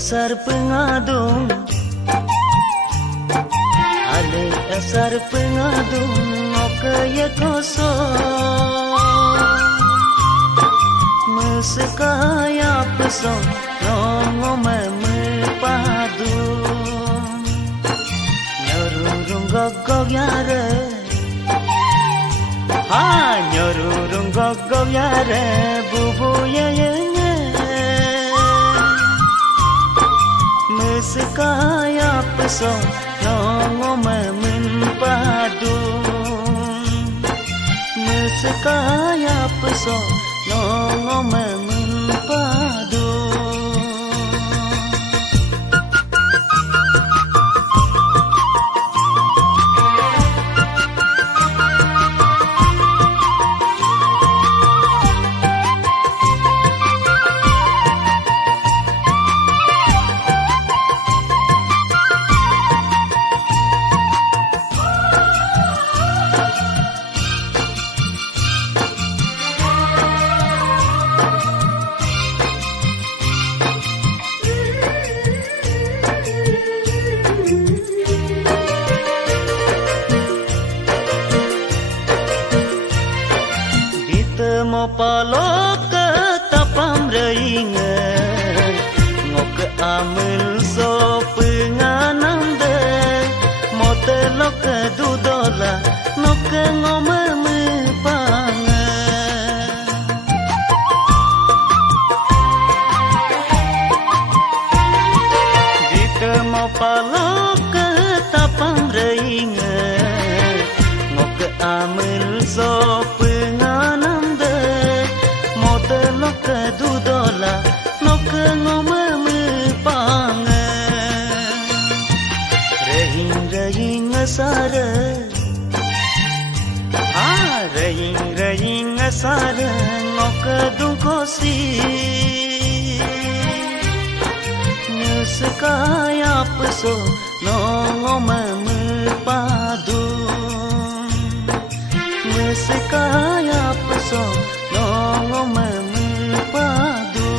asar pengadung, ale asar pengadung, okaya kosong, mesekaya pesong, nongo memepadu, nyurung gogok yare, nyurung gogok yare, bubu yeye. Mesekaya pesong nongo memepadu, mesekaya pesong nongo memepadu. Mo palok ke tapam reingan ngok ke amil so penganam de mo telok ke dudola nok ke ngome mepanga dite mo palok ke tapam reingan ngok ke amil so dudola nok ngome mepanga rehing asara rehing asara ngok dungkosi mesekaya peso ngome mepadu mesekaya peso ngome padu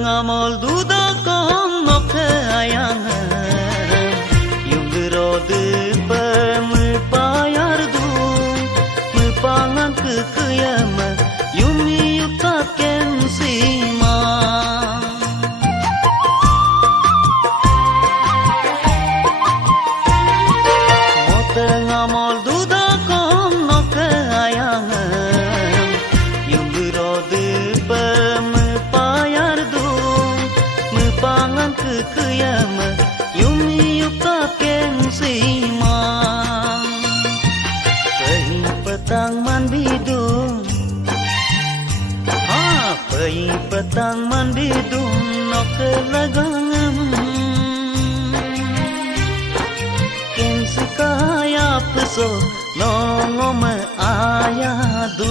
ngamol duda kong mokhe ayang yung rode pemepayar du mepangan kekayama yumi yukaken sima mote ngamol duda kong mokhe ayang yung rode pangan kekayama yumi yukaken sima pahing petang man bidung pahing petang man bidung nok kelagangam ken sekaya peso nongo me ayadung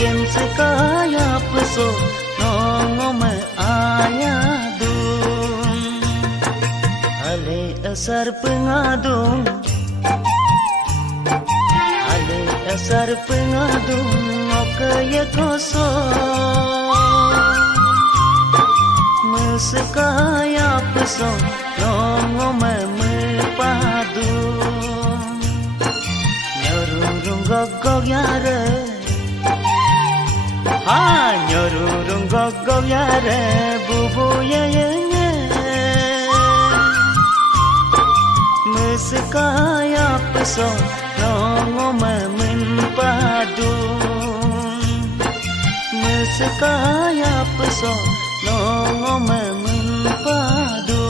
ken sekaya peso nongo me ayadung ale asar pengadung ale asar pengadung okaya kosong mesekaya pesong nongo me mepadu nyurung gogok yare nyurung gogok yare bubu yeye mesekaya pesong nongo memen padu Mesakaya peso nongo men padu